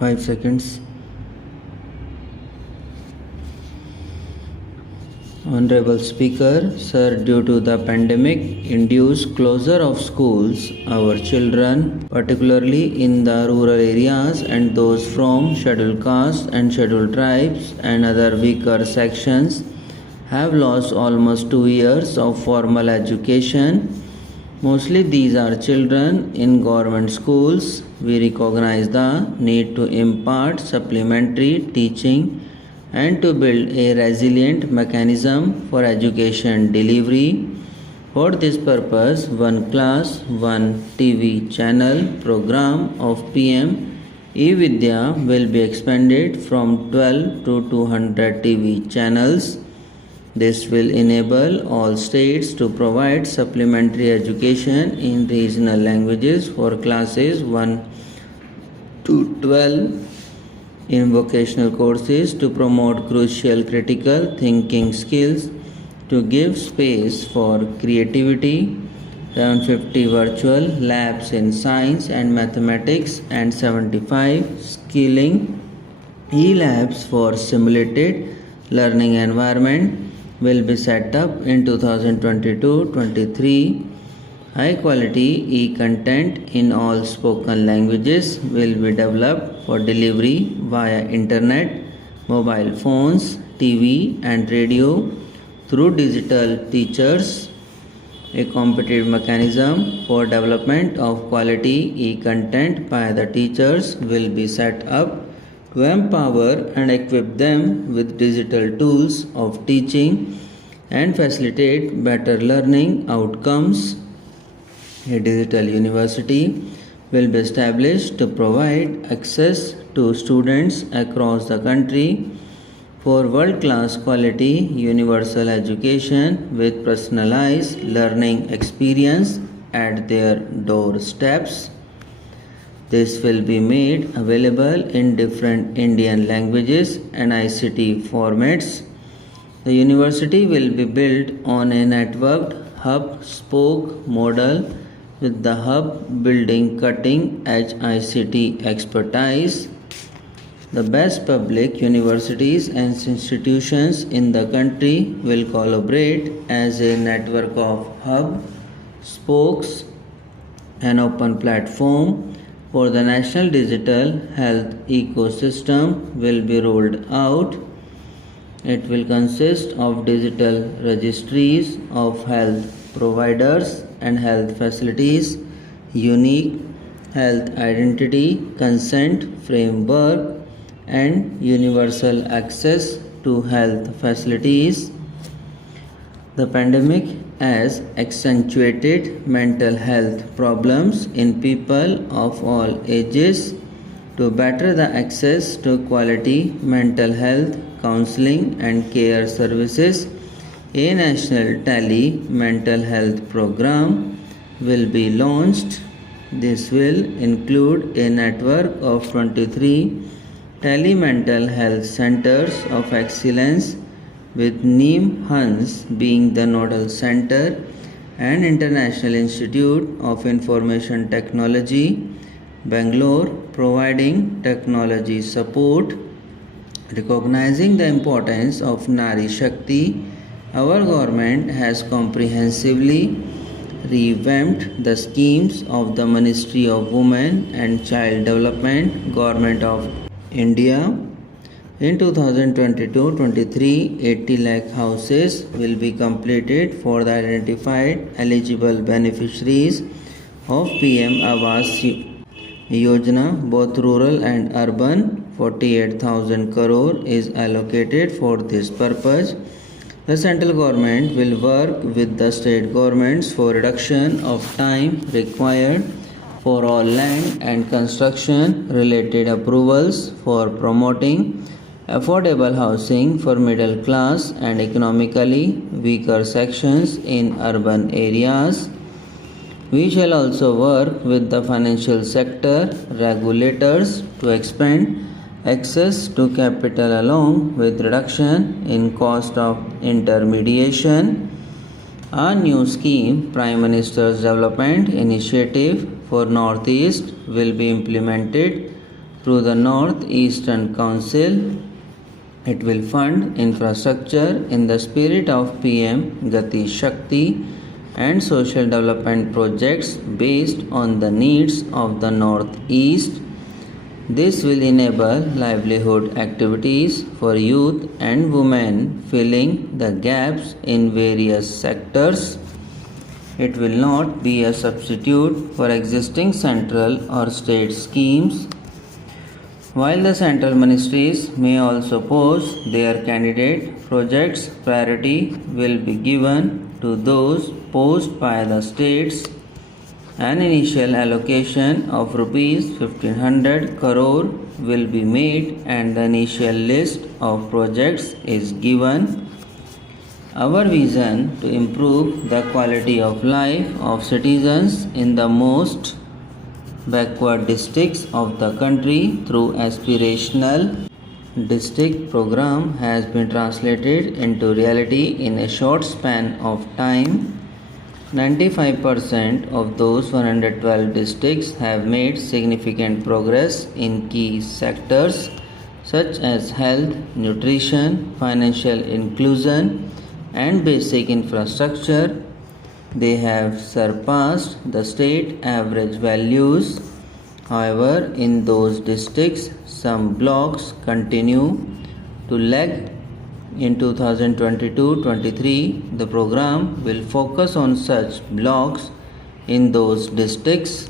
5 seconds. Honorable Speaker, sir, due to the pandemic-induced closure of schools, our children, particularly in the rural areas and those from scheduled castes and scheduled tribes and other weaker sections, have lost almost 2 years of formal education. Mostly these are children in government schools. We recognize the need to impart supplementary teaching and to build a resilient mechanism for education delivery. For this purpose, One Class, One TV channel program of PM E-Vidya will be expanded from 12 to 200 TV channels. This will enable all states to provide supplementary education in regional languages for classes 1 to 12 in vocational courses to promote crucial critical thinking skills, to give space for creativity, 750 virtual labs in science and mathematics and 75 skilling e-labs for simulated learning environment will be set up in 2022-23. High quality e-content in all spoken languages will be developed for delivery via internet, mobile phones, TV and radio through digital teachers. A competitive mechanism for development of quality e-content by the teachers will be set up to empower and equip them with digital tools of teaching and facilitate better learning outcomes. A digital university will be established to provide access to students across the country for world-class quality universal education with personalized learning experience at their doorsteps. This will be made available in different Indian languages and ICT formats. The university will be built on a networked hub-spoke model with the hub building cutting-edge ICT expertise. The best public universities and institutions in the country will collaborate as a network of hub spokes. An open platform for the national digital health ecosystem will be rolled out. It will consist of digital registries of health providers and health facilities, unique health identity consent framework, and universal access to health facilities. The pandemic has accentuated mental health problems in people of all ages. To better the access to quality mental health counseling and care services, a national tele mental health program will be launched. This will include a network of 23 tele-mental health centers of excellence, with NIMHANS being the nodal center and International Institute of Information Technology, Bangalore, providing technology support. Recognizing the importance of Nari Shakti, our government has comprehensively revamped the schemes of the Ministry of Women and Child Development, Government of India. In 2022-23, 80 lakh houses will be completed for the identified eligible beneficiaries of PM Awas Yojana, both rural and urban. 48,000 crore is allocated for this purpose. The central government will work with the state governments for reduction of time required for all land and construction related approvals for promoting affordable housing for middle class and economically weaker sections in urban areas. We shall also work with the financial sector regulators to expand access to capital along with reduction in cost of intermediation. A new scheme, Prime Minister's Development Initiative for Northeast, will be implemented Through the North Eastern Council, it will fund infrastructure in the spirit of PM Gati Shakti and social development projects based on the needs of the Northeast. This will enable livelihood activities for youth and women, filling the gaps in various sectors. It will not be a substitute for existing central or state schemes. While the central ministries may also pose their candidate projects, priority will be given to those posed by the states. An initial allocation of rupees 1500 crore will be made and the initial list of projects is given. Our vision to improve the quality of life of citizens in the most backward districts of the country through aspirational district program has been translated into reality in a short span of time. 95% of those 112 districts have made significant progress in key sectors such as health, nutrition, financial inclusion, and basic infrastructure. They have surpassed the state average values. However, in those districts, some blocks continue to lag. In 2022-23, the program will focus on such blocks in those districts.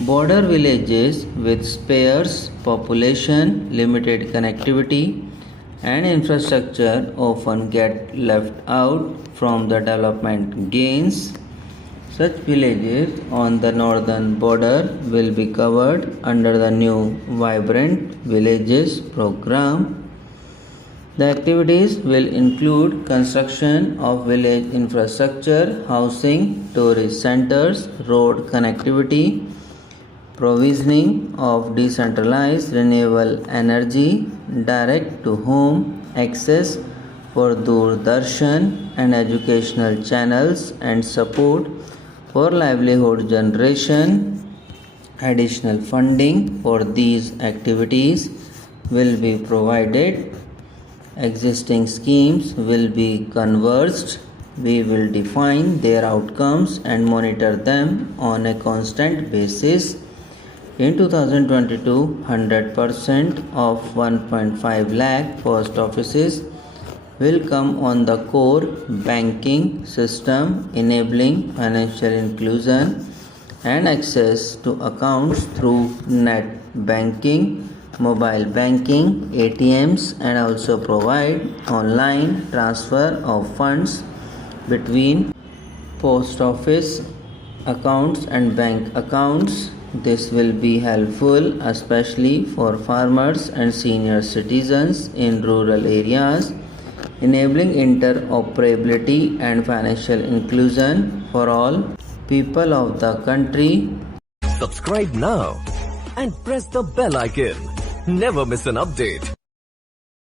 Border villages with sparse population, limited connectivity, and infrastructure often get left out from the development gains. Such villages on the northern border will be covered under the new Vibrant Villages program. The activities will include construction of village infrastructure, housing, tourist centers, road connectivity, provisioning of decentralized renewable energy, direct to home access for Doordarshan and educational channels, and support for livelihood generation. Additional funding for these activities will be provided. Existing schemes will be converged. We will define their outcomes and monitor them on a constant basis. In 2022, 100% of 1.5 lakh post offices will come on the core banking system, enabling financial inclusion and access to accounts through net banking, mobile banking, ATMs, and also provide online transfer of funds between post office accounts and bank accounts. This will be helpful especially for farmers and senior citizens in rural areas, enabling interoperability and financial inclusion for all people of the country. Subscribe now and press the bell icon. Never miss an update.